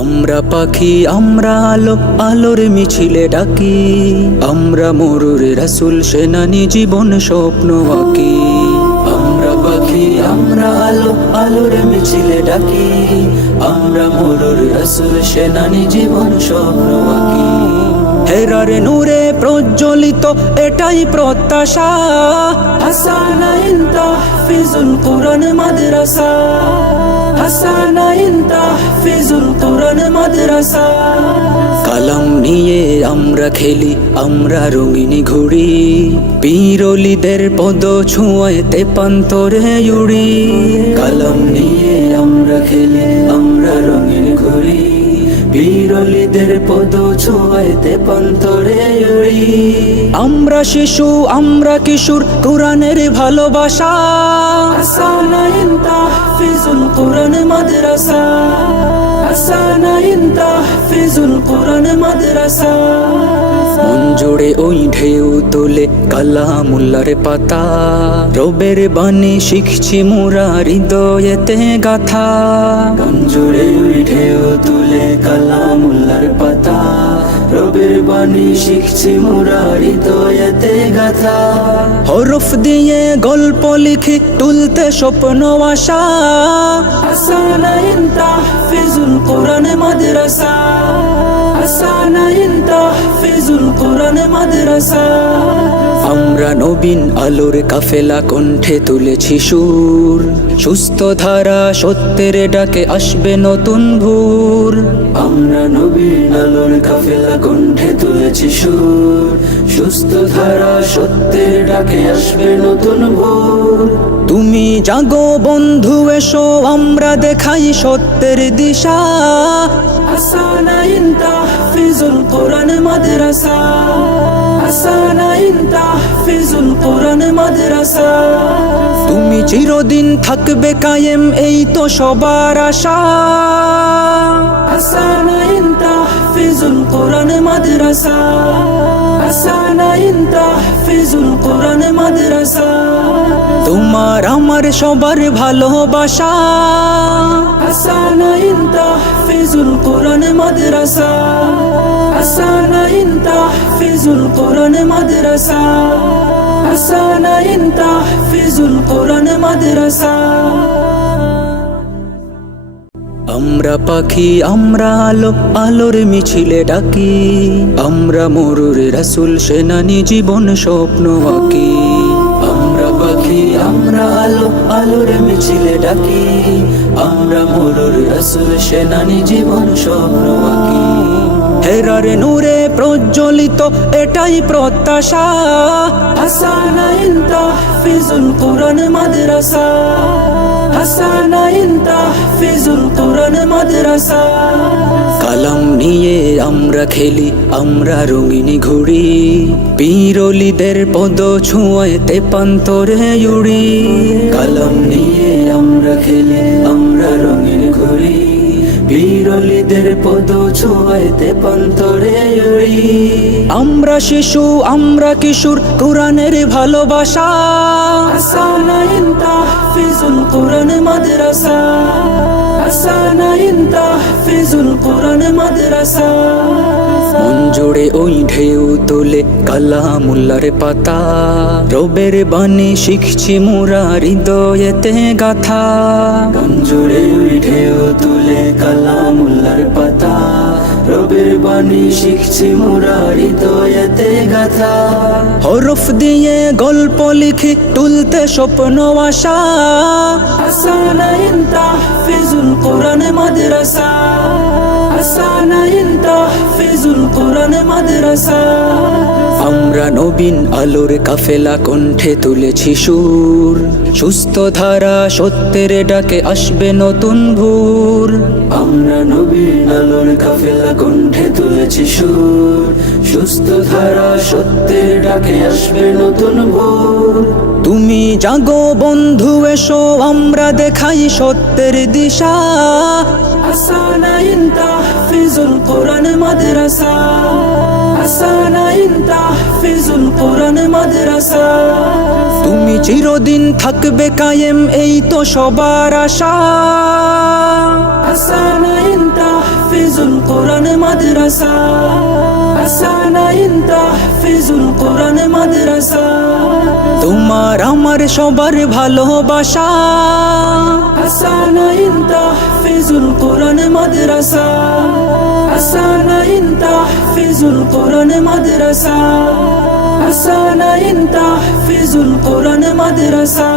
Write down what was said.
আমরা পাখি আমরা আলো আলোর মিছিলে ডাকি, আমরা মরুর রাসূল সেনানি জীবন স্বপ্ন আঁকি। আমরা পাখি আমরা আলো আলোর মিছিলে ডাকি, আমরা মরুর রাসূল সেনানি জীবন স্বপ্ন আঁকি। হেরার নূরে প্রজ্বলিত এটাই প্রত্যাশা, হাসানাইন তাহফিজুল কোরআন মাদ্রাসা, হাসানাইন তাহফিজুল কোরআন মাদ্রাসা। কালাম নিয়ে আমরা খেলি, আমরা রঙিন ঘুড়ি, পীর ওলিদের পদ ছোঁয়ায় তেপান্তরে উড়ি। কালাম নিয়ে আমরা খেলি, আমরা রঙিন ঘুড়ি, পীর ওলিদের পদ ছোঁয়ায় তেপান্তরে উড়ি। আমরা শিশু আমরা কিশোর কোরআনের ভালোবাসা, হাসানাইন তাহফিজুল কোরআন মাদ্রাসা, হাসানাইন তাহফিজুল কোরআন মাদ্রাসা। মন জুড়ে ওই ঢেউ তোলে কালামুল্লাহর পাতা, রবের বাণী শিখছি মোরা হৃদয়েতে গাথা। মন জুড়ে ওই ঢেউ তোলে কালামুল্লাহর পাতা, রবের বাণী শিখছি মোরা হৃদয়েতে গাথা। হরফ দিয়ে গল্প লিখি তুলতে স্বপ্ন আশা, হাসানাইন তাহফিজুল কোরআন মাদ্রাসা, হাসানাইন তাহফিজুল কোরআন মাদ্রাসা। আমরা নবীন আলোর কাফেলা কণ্ঠে তুলেছি সুর, সুস্থ ধারা সত্যের ডাকে আসবে নতুন ভোর। আমরা নবীন আলোর কাফেলা কণ্ঠে তুলেছি সুর, সুস্থ ধারা সত্যের ডাকে আসবে নতুন ভোর। তুমি জাগো বন্ধু এসো আমরা দেখাই সত্যের দিশা, হাসানাইন তাহফিজুল কোরআন মাদ্রাসা, হাসানাইন তাহফিজুল কোরআন মাদ্রাসা। তুমি চিরদিন থাকবে কায়েম এই তো সবার আশা, হাসানাইন তাহফিজুল কোরআন মাদ্রাসা, হাসানাইন তাহফিজুল কোরআন মাদ্রাসা। তোমার আমার সবার ভালোবাসা, হাসানাইন তাহফিজুল কোরআন মাদ্রাসা, হাসানাইন তাহফিজুল কোরআন মাদ্রাসা, হাসানাইন তাহফিজুল কোরআন মাদ্রাসা। আমরা পাখি আমরা আলো আলোর মিছিলে ডাকি, আমরা মরুর রাসূল সেনানি জীবন স্বপ্ন আঁকি। আমরা পাখি আমরা আলো আলোর মিছিলে ডাকি, আমরা মরুর রাসূল সেনানি জীবন স্বপ্ন আঁকি। হেরার নূরে প্রজ্বলিত এটাই প্রত্যাশা, হাসানাইন তাহফিজুল কোরআন মাদ্রাসা, হাসানাইন তাহফিজুল কোরআন মাদ্রাসা। কালাম নিয়ে আমরা খেলি, আমরা রঙিন ঘুড়ি, পীর ওলিদের পদ ছোঁয়ায় তেপান্তরে উড়ি। কালাম নিয়ে আমরা খেলি, আমরা রঙিন ঘুড়ি, পীর ওলিদের পদ ছোঁয়ায় তেপান্তরে উড়ি। আমরা শিশু আমরা কিশোর কোরআনের ভালোবাসা, হাসানাইন তাহফিজুল কোরআন মাদ্রাসা, হাসানাইন তাহফিজুল কোরআন মাদ্রাসা। মন জুড়ে ওই ঢেউ তোলে কালামুল্লাহর পাতা, রবের বাণী শিখছি মোরা হৃদয়েতে গাথা। মন জুড়ে ওই ঢেউ তোলে কালামুল্লাহর পাতা, রবের বাণী শিখছি মোরা হৃদয়েতে গাথা। হরফ দিয়ে গল্প লিখি তুলতে স্বপ্ন আশা, হাসানাইন তাহফিজুল কোরআন মাদ্রাসা, হাসানাইন তাহফিজুল কোরআন মাদ্রাসা। আমরা নবীন আলোর কাফেলা কণ্ঠে তুলেছি সুর, সুস্থ ধারা সত্যের ডাকে আসবে নতুন ভোর। আমরা নবীন আলোর কাফেলা কণ্ঠে তুলেছি সুর, সুস্থ ধারা সত্যের ডাকে আসবে নতুন ভোর। তুমি জাগো বন্ধু এসো আমরা দেখাই সত্যের দিশা, হাসানাইন তাহফিজুল কোরআন মাদ্রাসা, হাসানাইন তাহফিজুল কোরআন মাদ্রাসা। তুমি চিরদিন থাকবে কায়েম এই তো সবার আশা, হাসানাইন তাহফিজুল মাদ্রাসা হাসানাইন তাহফিজুল কোরআন মাদ্রাসা তোমার আমার সবার ভালোবাসা হাসানাইন তাহফিজুল কোরআন মাদ্রাসা হাসানাইন তাহফিজুল কোরআন মাদ্রাসা হাসানাইন তাহফিজুল কোরআন মাদ্রাসা